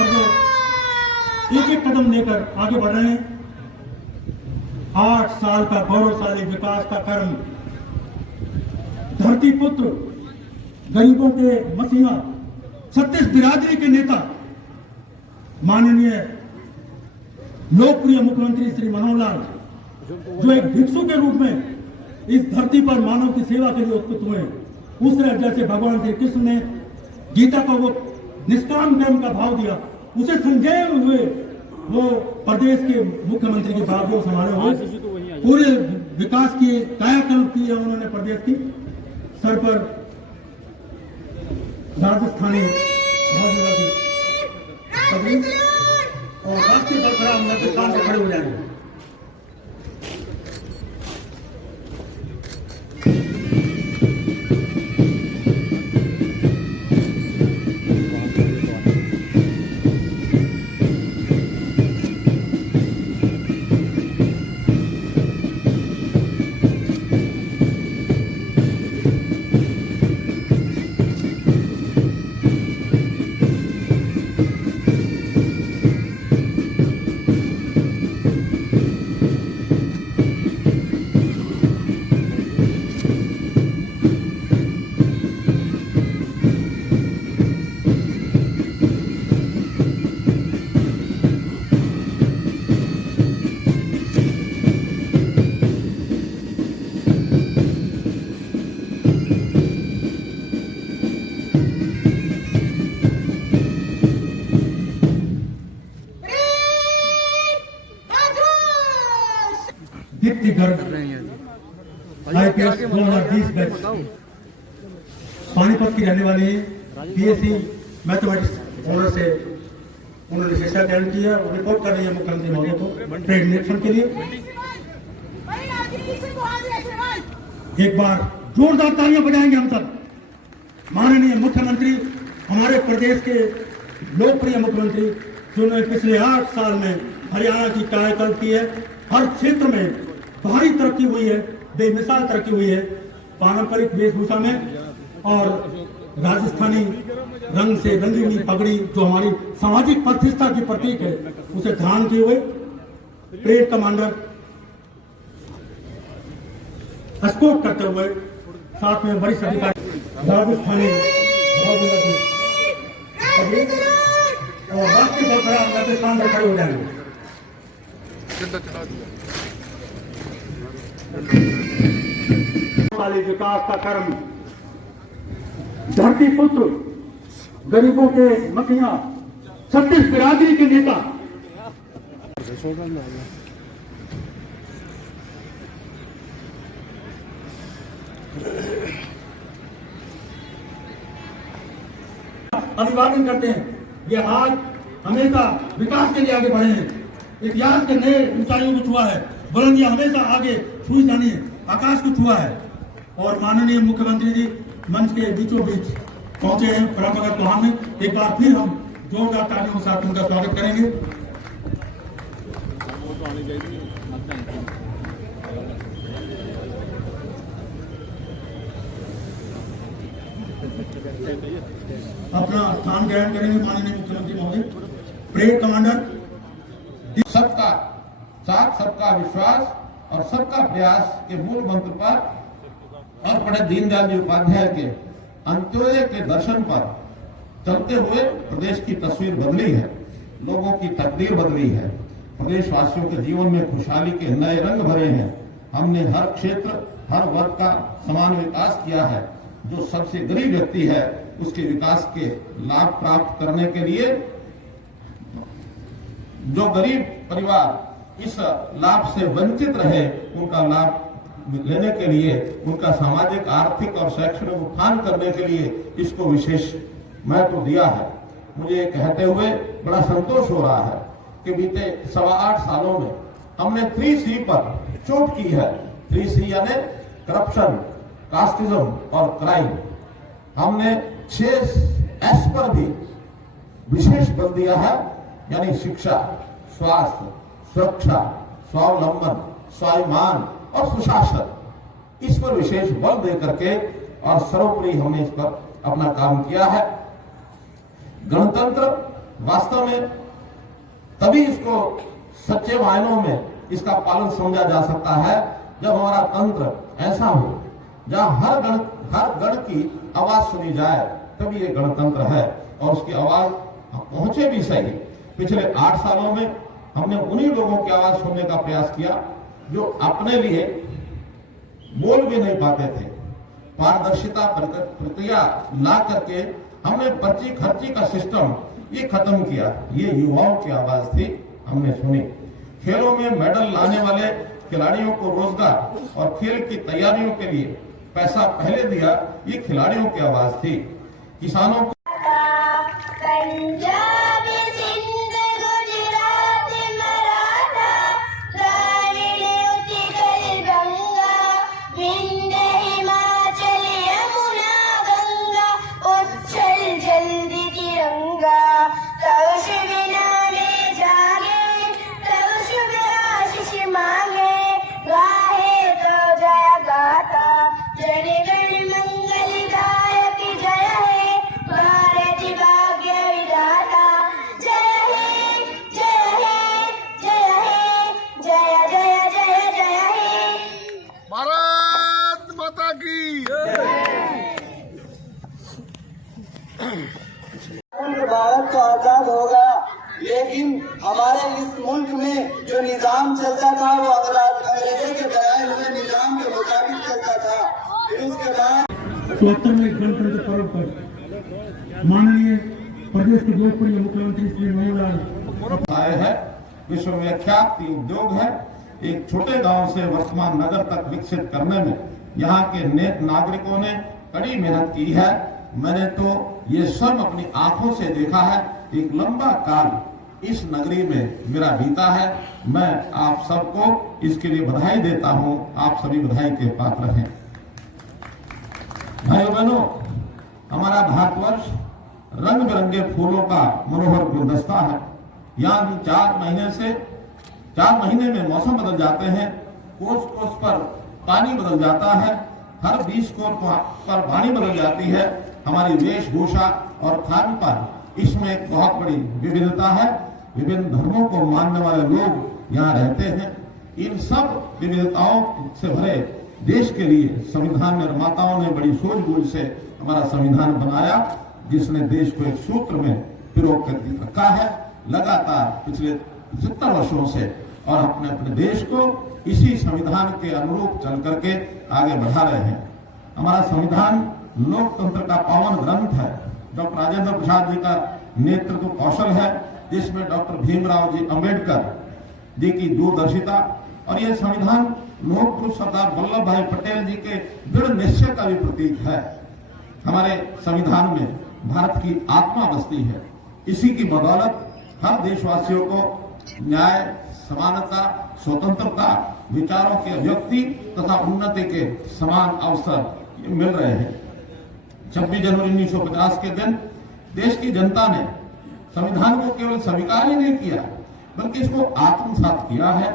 और जो एक एक कदम लेकर आगे बढ़ रहे हैं। 8 साल का गौरवशाली विकास का कर्म, धरती पुत्र, गरीबों के मसीहा, 36 बिरादरी के नेता, माननीय लोकप्रिय मुख्यमंत्री श्री मनोहर लाल, जो एक भिक्षु के रूप में इस धरती पर मानव की सेवा के लिए उत्पन्न हुए, उस तरह जैसे भगवान श्री कृष्ण ने गीता को वो निष्काम कर्म का भाव दिया, उसे संजय हुए वो प्रदेश के मुख्यमंत्री की बागडोर संभाले हुए पूरे विकास की कायाकल्प की है उन्होंने प्रदेश की। सर पर राजस्थानी और राष्ट्रीय बरकरार हिंदुस्तान से खड़े हो जाएंगे। दीप्ति गर्ग IPS 2020 बैच पानीपत की रहने वाली BSc मैथमेटिक्स ऑनर से उन्होंने शिक्षा ग्रहण किया और रिपोर्ट कर रही है मुख्यमंत्री महोदय को ट्रेड निरीक्षण के लिए। एक बार जोरदार तालियां बजाएंगे हम सब। माननीय मुख्यमंत्री, हमारे प्रदेश के लोकप्रिय मुख्यमंत्री, जिन्होंने पिछले 8 साल में हरियाणा की कायाकल्प की है, हर क्षेत्र में भारी तरक्की हुई है, बेमिसाल तरक्की हुई है। पारंपरिक वेशभूषा में और राजस्थानी रंग से रंगी हुई पगड़ी जो हमारी सामाजिक प्रतिष्ठा की प्रतीक है, उसे धारण किए हुए परेड कमांडर एस्कॉर्ट करते हुए साथ में वरिष्ठ अधिकारी राजस्थानी और राष्ट्रीय बरकरार हिंदुस्तान से खड़े हो जाएंगे। विकास का कर्म, धरती पुत्र, गरीबों के मसीहा, 36 बिरादरी के नेता, अभिवादन करते हैं। ये आज हमेशा विकास के लिए आगे बढ़े हैं, इतिहास के नए ऊंचाइयों को छुआ है, बुलंदियां हमेशा आगे छुई जानी है, आकाश को छुआ है। और माननीय मुख्यमंत्री जी मंच के बीचों बीच पहुंचे हैं परंपरागत त्योहार में। एक बार फिर हम जोरदार तालियों के साथ उनका स्वागत करेंगे। अपना स्थान ग्रहण करेंगे माननीय मुख्यमंत्री महोदय। परेड कमांडर सबका साथ, सबका विश्वास और सबका प्रयास के मूल मंत्र पर और पंडित दीनदयाल जी उपाध्याय के अंत्योदय के दर्शन पर चलते हुए प्रदेश की तस्वीर बदली है, लोगों की तकदीर बदली है, प्रदेशवासियों के जीवन में खुशहाली के नए रंग भरे हैं। हमने हर क्षेत्र, हर वर्ग का समान विकास किया है। जो सबसे गरीब व्यक्ति है उसके विकास के लाभ प्राप्त करने के लिए, जो गरीब परिवार इस लाभ से वंचित रहे, उनका लाभ लेने के लिए, उनका सामाजिक, आर्थिक और शैक्षणिक उत्थान करने के लिए इसको विशेष महत्व दिया है। मुझे कहते हुए बड़ा संतोष हो रहा है कि बीते 8.25 सालों में हमने 3C पर चोट की है। 3C यानी करप्शन, कास्टिज्म और क्राइम। हमने 6S पर भी विशेष बल दिया है, यानी शिक्षा, स्वास्थ्य, सुरक्षा, स्वावलंबन, स्वाभिमान और सुशासन। इस पर विशेष बल दे करके और सर्वोपरि हमने इस पर अपना काम किया है। गणतंत्र वास्तव में तभी इसको सच्चे मायनों में इसका पालन समझा जा सकता है जब हमारा तंत्र ऐसा हो जहां हर गण की आवाज सुनी जाए, तभी ये गणतंत्र है और उसकी आवाज पहुंचे भी सही। पिछले 8 सालों में हमने उन्हीं लोगों की आवाज सुनने का प्रयास किया जो अपने लिए बोल भी नहीं पाते थे। पारदर्शिता प्रक्रिया ला करके हमने पर्ची खर्ची का सिस्टम ये खत्म किया। ये युवाओं की आवाज थी, हमने सुनी। खेलों में मेडल लाने वाले खिलाड़ियों को रोजगार और खेल की तैयारियों के लिए पैसा पहले दिया, ये खिलाड़ियों की आवाज थी। किसानों को भारत तो आजाद होगा, लेकिन हमारे इस मुल्क में जो निजाम चलता था वो अंग्रेजों के बनाए हुए निजाम के मुताबिक चलता था। फिर उसके बाद 74वें गणतंत्र पर्व पर माननीय प्रदेश के लोकप्रिय मुख्यमंत्री श्री मनोहर आए हैं। विश्वविख्यात 3 उद्योग है। एक छोटे गांव से वर्तमान नगर तक विकसित करने में यहाँ के नेक नागरिकों ने कड़ी मेहनत की है। मैंने तो ये सब अपनी आंखों से देखा है। एक लंबा काल इस नगरी में मेरा बीता है। मैं आप सबको इसके लिए बधाई देता हूँ। आप सभी बधाई के पात्र हैं। भाइयों बहनों, हमारा भारतवर्ष रंग बिरंगे फूलों का मनोहर गुलदस्ता है। यहाँ 4 महीने में मौसम बदल जाते हैं। कोस कोस पर पानी बदल जाता है। हर 20 कोस पर वाणी बदल जाती है। हमारी वेशभूषा और खान पान, इसमें एक बहुत बड़ी विविधता है। विभिन्न धर्मों को मानने वाले लोग यहाँ रहते हैं। इन सब विविधताओं से भरे देश के लिए संविधान निर्माताओं ने बड़ी सूझबूझ से हमारा संविधान बनाया, जिसने देश को एक सूत्र में पिरो कर रखा है लगातार पिछले 70 वर्षों से, और अपने देश को इसी संविधान के अनुरूप चल करके आगे बढ़ा रहे हैं। हमारा संविधान लोकतंत्र का पावन ग्रंथ है। डॉक्टर राजेंद्र प्रसाद जी का नेतृत्व कौशल है, जिसमें डॉक्टर भीमराव जी अंबेडकर जी की दूरदर्शिता और यह संविधान लौह पुरुष सरदार वल्लभ भाई पटेल जी के दृढ़ निश्चय का भी प्रतीक है। हमारे संविधान में भारत की आत्मा बसती है। इसी की बदौलत हर देशवासियों को न्याय, समानता, स्वतंत्रता, विचारों की अभिव्यक्ति तथा उन्नति के समान अवसर मिल रहे हैं। 26 जनवरी 1950 के दिन देश की जनता ने संविधान को केवल स्वीकार ही नहीं किया, बल्कि इसको आत्मसात किया है।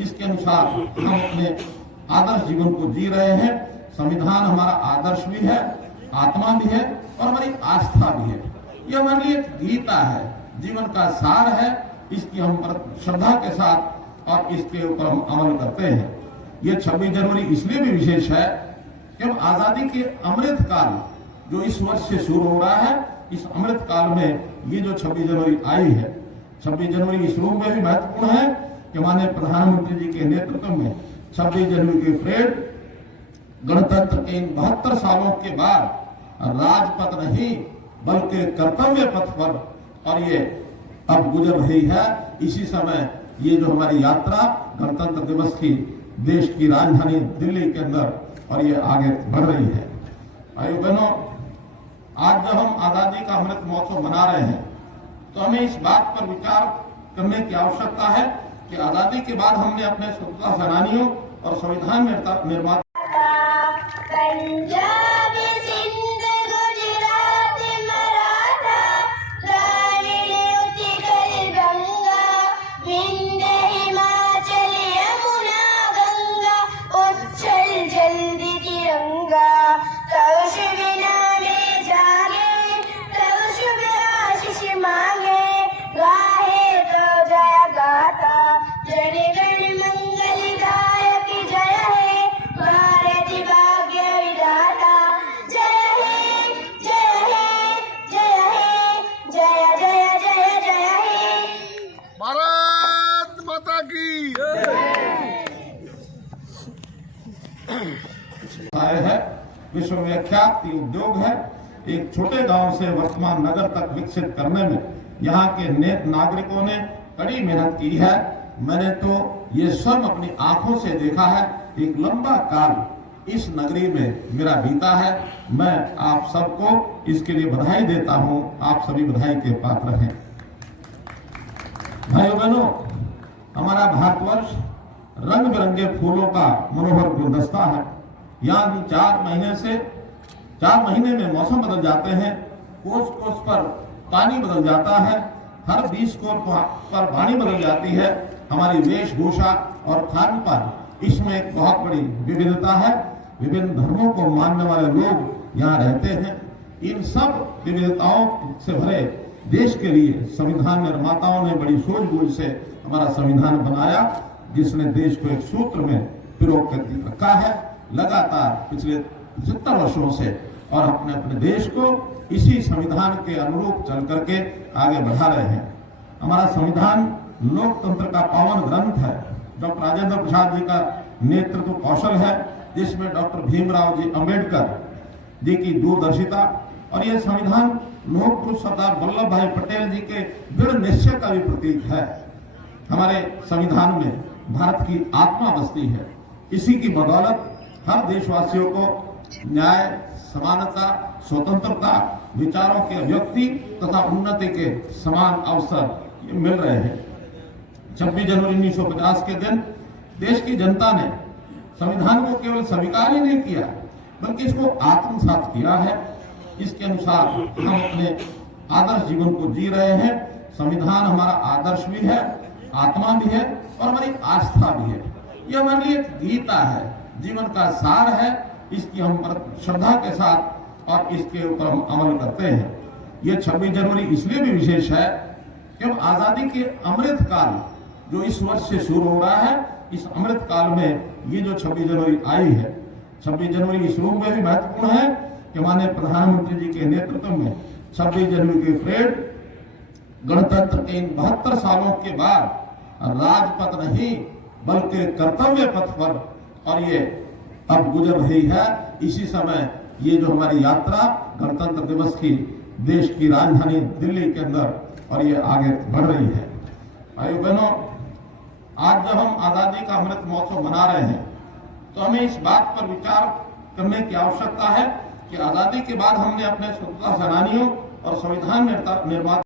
इसके अनुसार हम अपने आदर्श जीवन को जी रहे हैं। संविधान हमारा आदर्श भी है, आत्मा भी है और हमारी आस्था भी है। यह हमारे लिए गीता है, जीवन का सार है। इसकी हम श्रद्धा के साथ और इसके ऊपर हम अमल करते हैं। ये 26 जनवरी इसलिए भी विशेष है कि हम आजादी के अमृत काल जो इस वर्ष से शुरू हो रहा है, इस अमृत काल में ये जो 26 जनवरी आई है, 26 जनवरी इस रूप में भी महत्वपूर्ण है कि माननीय प्रधानमंत्री जी के नेतृत्व में 26 जनवरी की परेड गणतंत्र के इन 72 सालों के बाद राजपथ नहीं बल्कि कर्तव्य पथ पर, और ये अब गुजर रही है। इसी समय ये जो हमारी यात्रा गणतंत्र दिवस की देश की राजधानी दिल्ली के अंदर, और ये आगे बढ़ रही है। भाइयों बहनों, आज जब हम आजादी का अमृत महोत्सव मना रहे हैं, तो हमें इस बात पर विचार करने की आवश्यकता है कि आजादी के बाद हमने अपने स्वतंत्रता सेनानियों और संविधान निर्माता मांगे व्यवसाय है, विश्वविख्यात ये उद्योग है। एक छोटे गांव से वर्तमान नगर तक विकसित करने में यहाँ के नागरिकों ने कड़ी मेहनत की है। मैंने तो ये सब अपनी आंखों से देखा है। एक लंबा काल इस नगरी में मेरा बीता है। मैं आप सबको इसके लिए बधाई देता हूं। आप सभी बधाई के पात्र हैं। भाइयों बहनों, हमारा भारतवर्ष रंग बिरंगे फूलों का मनोहर गुलदस्ता है। यहाँ 4 महीने में मौसम बदल जाते हैं, कोस कोस पर पानी बदल जाता है, हर 20 कोस पर वाणी बदल जाती है। हमारी वेशभूषा और खान पान, इसमें एक बहुत बड़ी विविधता है। विभिन्न धर्मों को मानने वाले लोग यहाँ रहते हैं। इन सब विविधताओं से भरे देश के लिए संविधान निर्माताओं ने बड़ी सूझबूझ से हमारा संविधान बनाया, जिसने देश को एक सूत्र में पिरो कर रखा है लगातार पिछले 75 वर्षों से, और अपने देश को इसी संविधान के अनुरूप चल करके आगे बढ़ा रहे हैं। हमारा संविधान लोकतंत्र का पावन ग्रंथ है। डॉक्टर राजेंद्र प्रसाद जी का नेतृत्व कौशल है, जिसमें डॉक्टर भीमराव जी अंबेडकर जी की दूरदर्शिता और यह संविधान लौह पुरुष सरदार वल्लभ भाई पटेल जी के दृढ़ निश्चय का भी प्रतीक है। हमारे संविधान में भारत की आत्मा बसती है। इसी की बदौलत हर देशवासियों को न्याय, समानता, स्वतंत्रता, विचारों के अभिव्यक्ति तथा उन्नति के समान अवसर मिल रहे हैं। 26 जनवरी 1950 के दिन देश की जनता ने संविधान को केवल स्वीकार ही नहीं किया, बल्कि इसको आत्मसात किया है। इसके अनुसार हम अपने आदर्श जीवन को जी रहे हैं। संविधान हमारा आदर्श भी है, आत्मा भी है और हमारी आस्था भी है। यह हमारे लिए गीता है, जीवन का सार है। इसकी हम श्रद्धा के साथ और इसके ऊपर हम अमल करते हैं। ये 26 जनवरी इसलिए भी विशेष है कि हम आजादी के अमृत काल जो इस वर्ष से शुरू हो रहा है, इस अमृत काल में ये जो 26 जनवरी आई है, 26 जनवरी इस रूप में भी महत्वपूर्ण है कि माननीय प्रधानमंत्री जी के नेतृत्व में 26 जनवरी की परेड गणतंत्र के इन 72 सालों के बाद राजपथ नहीं बल्कि कर्तव्य पथ पर, और ये अब गुजर रही है। इसी समय ये जो हमारी यात्रा गणतंत्र दिवस की देश की राजधानी दिल्ली के अंदर और ये आगे बढ़ रही है। भाइयों बहनों, आज जब हम आजादी का अमृत महोत्सव मना रहे हैं, तो हमें इस बात पर विचार करने की आवश्यकता है कि आजादी के बाद हमने अपने स्वतंत्रता सेनानियों और संविधान निर्माता